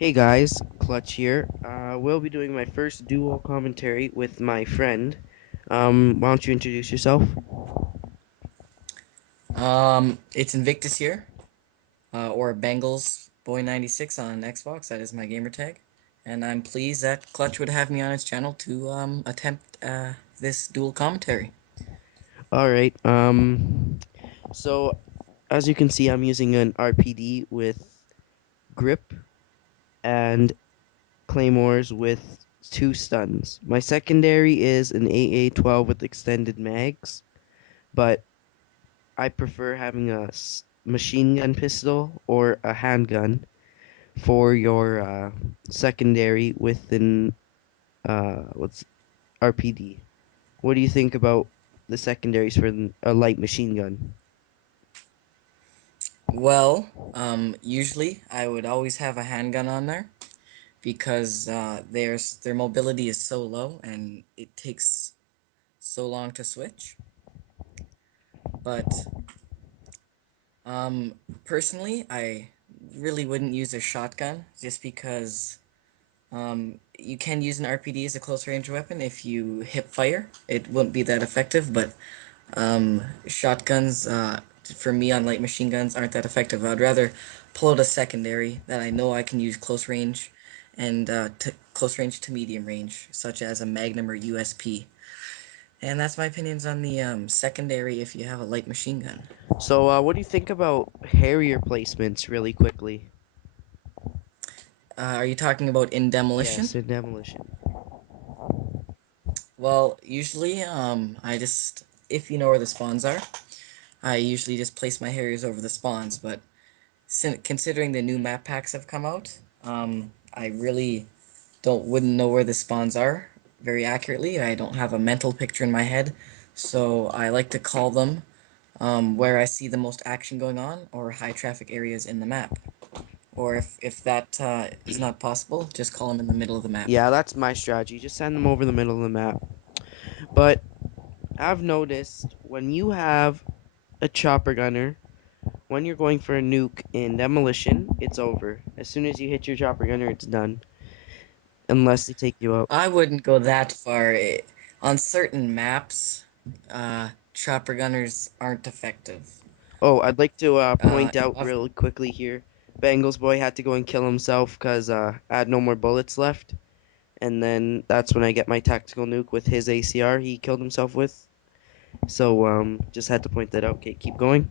Hey guys, Clutch here. We'll be doing my first duo commentary with my friend. Why don't you introduce yourself? It's Invictus here, or Bengals Boy 96 on Xbox. That is my gamer tag, and I'm pleased that Clutch would have me on his channel to attempt this dual commentary. Alright, so as you can see, I'm using an RPD with grip and claymores with 2 stuns. My secondary is an AA-12 with extended mags, but I prefer having a machine gun pistol or a handgun for your secondary with an what's RPD. What do you think about the secondaries for a light machine gun? Well, usually I would always have a handgun on there because their mobility is so low and it takes so long to switch. But personally, I really wouldn't use a shotgun just because you can use an RPD as a close range weapon if you hip fire. It wouldn't be that effective, but shotguns, for me on light machine guns, aren't that effective. I'd rather pull out a secondary that I know I can use close range and close range to medium range, such as a Magnum or USP. And that's my opinions on the secondary if you have a light machine gun. So, what do you think about Harrier placements, really quickly? Are you talking about in Demolition? Yes, in Demolition. Well, usually, I just, if you know where the spawns are, I usually just place my Harriers over the spawns, but considering the new map packs have come out, I really wouldn't know where the spawns are very accurately. I don't have a mental picture in my head, so I like to call them where I see the most action going on or high traffic areas in the map. Or if that is not possible, just call them in the middle of the map. Yeah, that's my strategy. Just send them over the middle of the map. But I've noticed when you have a chopper gunner, when you're going for a nuke in Demolition, it's over. As soon as you hit your chopper gunner, it's done. Unless they take you out. I wouldn't go that far. On certain maps, chopper gunners aren't effective. Oh, I'd like to Uh, point out I've, real quickly here. Bengals boy had to go and kill himself because I had no more bullets left. And then that's when I get my tactical nuke with his ACR he killed himself with. So just had to point that out. Okay, keep going.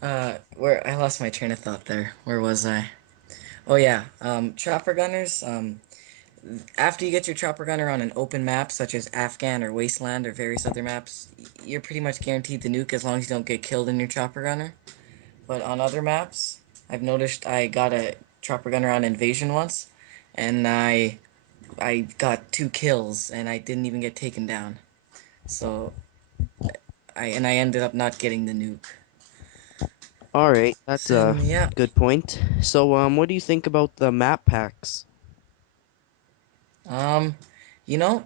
where I lost my train of thought there. Where was I? Oh yeah, chopper gunners. After you get your chopper gunner on an open map such as Afghan or Wasteland or various other maps, you're pretty much guaranteed the nuke as long as you don't get killed in your chopper gunner. But on other maps, I've noticed I got a chopper gunner on Invasion once, and I got 2 kills and I didn't even get taken down. So I ended up not getting the nuke. All right, that's a And yeah, good point. So what do you think about the map packs? um, you know,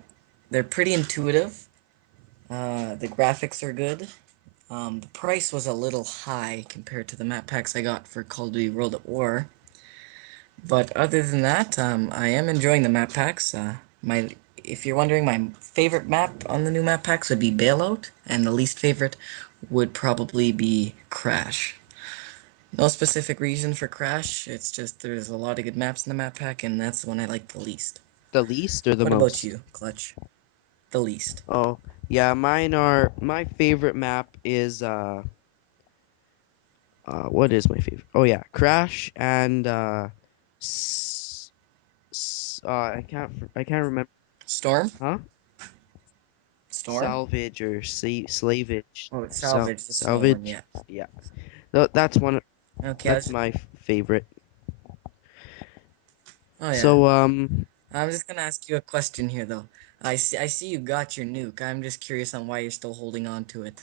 they're pretty intuitive. The graphics are good. The price was a little high compared to the map packs I got for Call of Duty World at War. But other than that, I am enjoying the map packs. If you're wondering, my favorite map on the new map packs would be Bailout, and the least favorite would probably be Crash. No specific reason for Crash, it's just there's a lot of good maps in the map pack, and that's the one I like the least. The least or the What about most? you, Clutch? The least. Oh, yeah, mine are my favorite map is what is my favorite? Oh yeah, Crash and I can't remember. Storm? Huh? Storm? Salvage or slavage. Oh, it's Salvage, that's the one, Salvage. yeah. Yeah. That's one. Okay, That's my favorite. oh yeah. So I'm just gonna ask you a question here, though. I see you got your nuke. I'm just curious on why you're still holding on to it.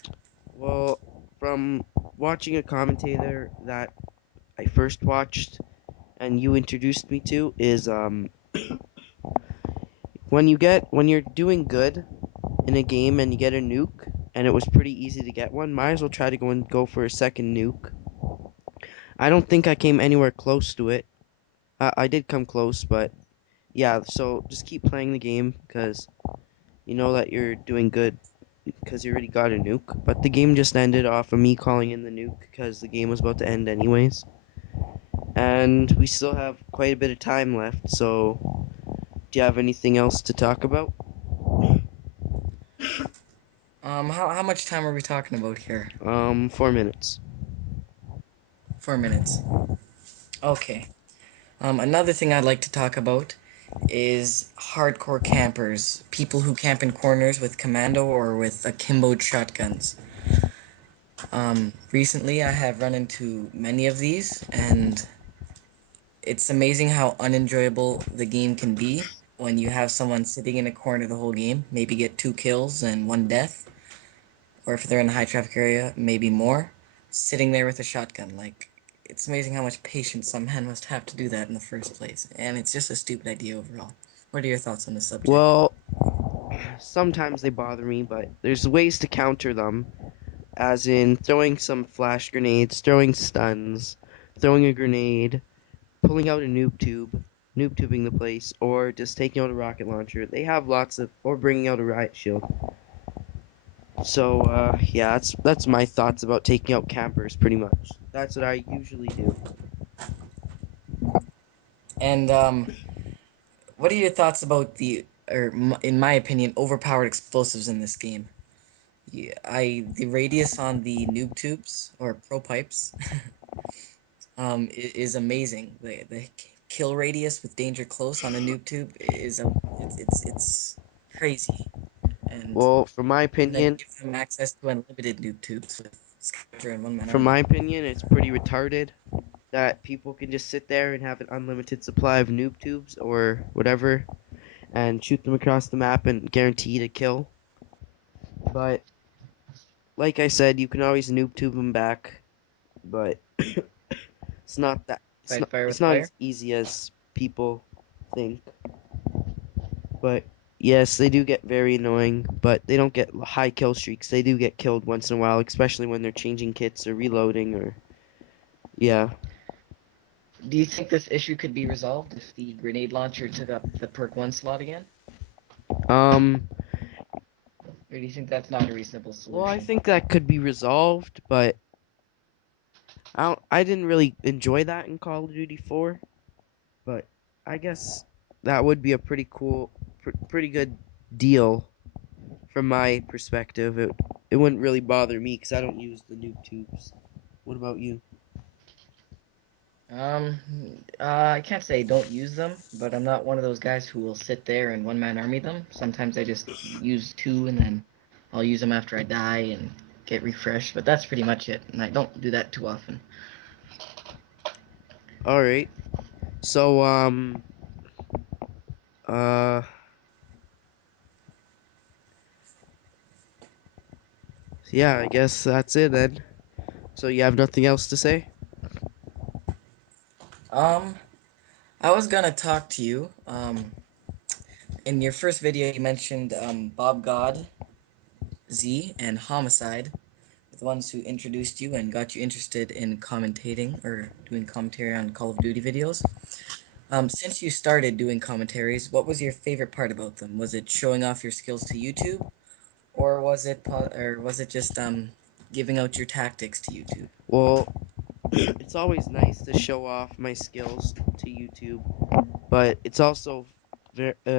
well, from watching a commentator that I first watched and you introduced me to is when you're doing good in a game and you get a nuke and it was pretty easy to get one, might as well try to go for a second nuke. I don't think I came anywhere close to it. I did come close, but yeah. So just keep playing the game because you know that you're doing good because you already got a nuke. But the game just ended off of me calling in the nuke because the game was about to end anyways, and we still have quite a bit of time left. So do you have anything else to talk about? How much time are we talking about here? 4 minutes. 4 minutes. Okay. Another thing I'd like to talk about is hardcore campers, people who camp in corners with commando or with akimbo shotguns. Recently I have run into many of these, and it's amazing how unenjoyable the game can be when you have someone sitting in a corner the whole game, maybe get 2 kills and 1 death, or if they're in a high traffic area, maybe more, sitting there with a shotgun. Like, it's amazing how much patience some men must have to do that in the first place, and it's just a stupid idea overall. What are your thoughts on this subject? Well, sometimes they bother me, but there's ways to counter them, as in throwing some flash grenades, throwing stuns, throwing a grenade, pulling out a noob tubing the place, or just taking out a rocket launcher. They have lots of, or bringing out a riot shield. So, yeah, that's my thoughts about taking out campers, pretty much. That's what I usually do. And what are your thoughts about in my opinion, overpowered explosives in this game? Yeah, the radius on the noob tubes or pro pipes is amazing. The kill radius with danger close on a noob tube is a it's crazy. And Well, and then you give them access to unlimited noob tubes with scavenger and one man from my army. opinion, it's pretty retarded that people can just sit there and have an unlimited supply of noob tubes or whatever and shoot them across the map and guarantee a kill. But like I said, you can always noob tube them back, but it's not that Fight fire it's with not fire. as easy as people think. But yes, they do get very annoying, but they don't get high kill streaks. They do get killed once in a while, especially when they're changing kits or reloading or yeah. Do you think this issue could be resolved if the grenade launcher took up the perk 1 slot again? Um Or do you think that's not a reasonable well, I solution? think that could be resolved, but I didn't really enjoy that in Call of Duty 4, but I guess that would be a pretty cool pretty good deal from my perspective. It wouldn't really bother me cuz I don't use the noob tubes. What about you? Um, I can't say I don't use them, but I'm not one of those guys who will sit there and one man army them. Sometimes I just use two and then I'll use them after I die and get refreshed, but that's pretty much it, and I don't do that too often. All right. So uh yeah, I guess that's it then. So you have nothing else to say? Um, I was gonna talk to you. In your first video, you mentioned Bob God, Z, and Homicide, the ones who introduced you and got you interested in commentating or doing commentary on Call of Duty videos. Since you started doing commentaries, what was your favorite part about them? Was it showing off your skills to YouTube, or was it just giving out your tactics to YouTube? Well, it's always nice to show off my skills to YouTube, but it's also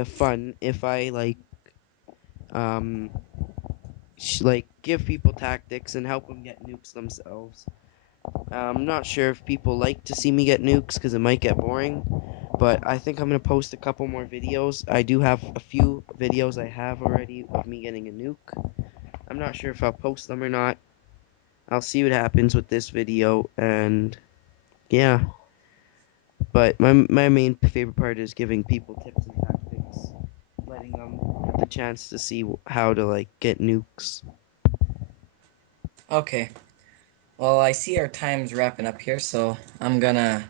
fun if I um like give people tactics and help them get nukes themselves. I'm not sure if people like to see me get nukes because it might get boring, but I think I'm gonna post a couple more videos. I do have a few videos I have already of me getting a nuke. I'm not sure if I'll post them or not. I'll see what happens with this video, and yeah. But my main favorite part is giving people tips and tactics, letting them have the chance to see how to like get nukes. Okay. Well, I see our time's wrapping up here, so I'm gonna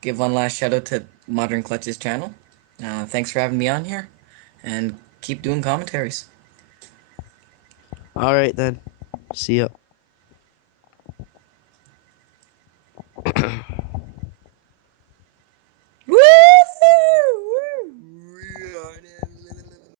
give one last shout out to Modern Clutch's channel. Thanks for having me on here, and keep doing commentaries. All right then. See ya.